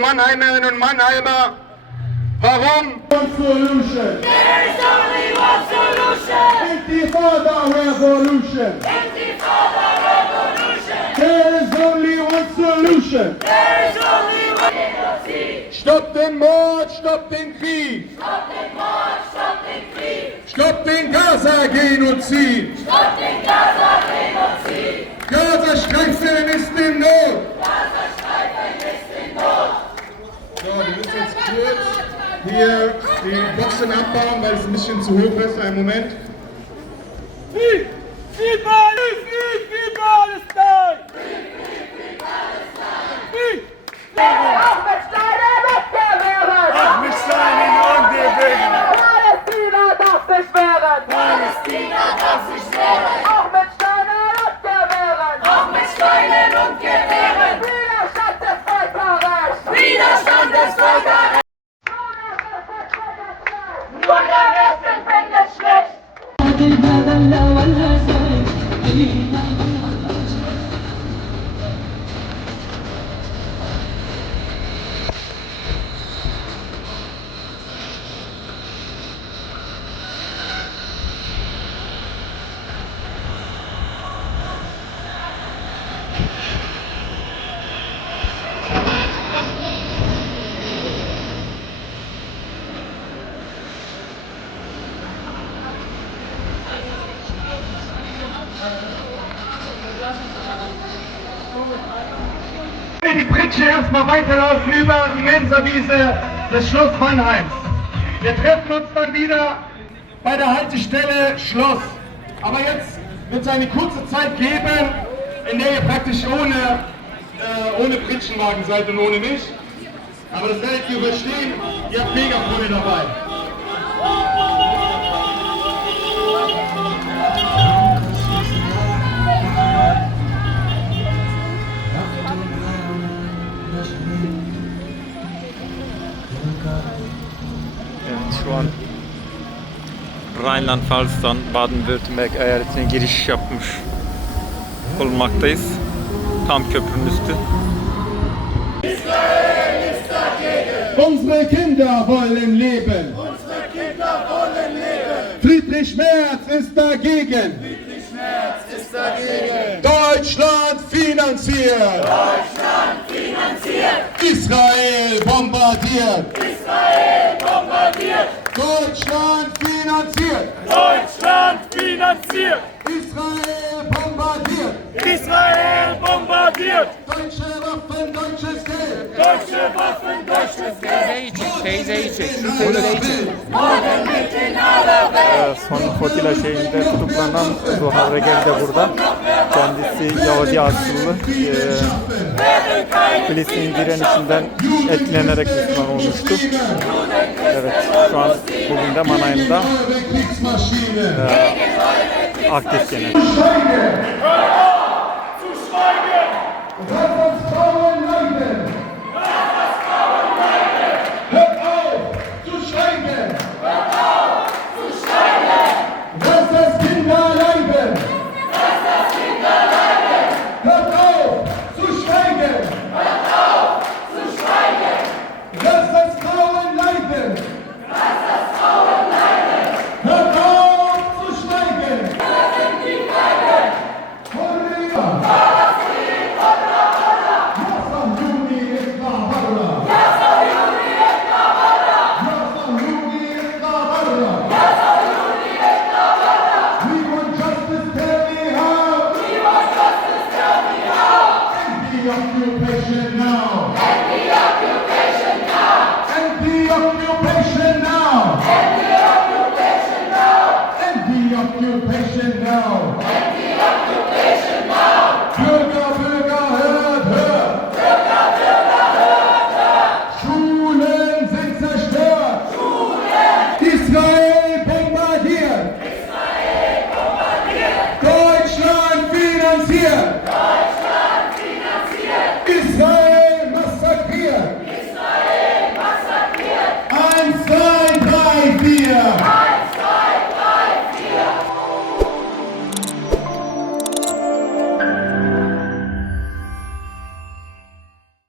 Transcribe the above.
Mannheimerinnen und Mannheimer, warum? One solution. There is only one solution. Intifada revolution. Intifada revolution. There is only one solution. There is only one Genozid. Stoppt den Mord, stoppt den Krieg. Stopp den Mord, stopp den Krieg. Stoppt den Gaza-Genozid. Stopp den Gaza-Genozid. Gazastreifen ist in Not. Gazastreifen ist in Not. So, wir müssen jetzt kurz hier die Boxen abbauen, weil es ein bisschen zu hoch ist. Einen Moment. Free Palestine! Free! Ahmed Steiner weggewehren! Ahmed Steiner weggewehren! Palästina darf nicht wehren! Palästina darf sich wehren! Ahmed Steiner weggewehren! Ahmed Steiner und Gewehren! Widerstand des Völkerrechts! Widerstand des Völkerrechts! Nur der Westen findet schlecht! Die Pritsche erstmal weiterlaufen über die Mensawiese des Schloss Mannheims. Wir treffen uns dann wieder bei der Haltestelle Schloss. Aber jetzt wird es eine kurze Zeit geben, in der ihr praktisch ohne Pritschenwagen seid und ohne mich. Aber das werdet ihr überstehen. Ihr habt Megafone dabei. Evet, şu an Rheinland-Pfalz'dan Baden-Württemberg eyaletine giriş yapmış bulunmaktayız. Tam köprünün üstü. Unsere Kinder wollen leben. Unsere Kinder wollen leben! Friedrich Merz ist dagegen. Friedrich Merz ist dagegen! Deutschland finanziert. Deutschland finanziert! Israel bombardiert. Israel bombardiert! Deutschland finanziert. Deutschland finanziert! Israel bombardiert. Israel bombardiert! Deutsche Waffen, deutsches Geld. Deutsche Waffen, deutsches Geld! Son Fotila şehrinde tutuklanan Zuhal Regev de burada. Kendisi Yahudi asıllı. Filistin direnişinden etkilenerek Müslüman olmuştu. Evet, şu an bugün de Mannheim'da aktif gene. Zu schweigen! Lass uns Frauen leiden. Hört auf zu schweigen. Lass das Kinder leiden. Hört auf zu schweigen. Lass das Frauen leiden. Hört auf zu schweigen. Occupation now! End the occupation now! End the occupation now! End the occupation now! End the occupation now! End the occupation now! Bürger, Bürger, hört, hört! Bürger, Bürger, hört, hört! Schulen sind zerstört! Schulen! Israel bombardiert! Israel bombardiert! Deutschland finanziert!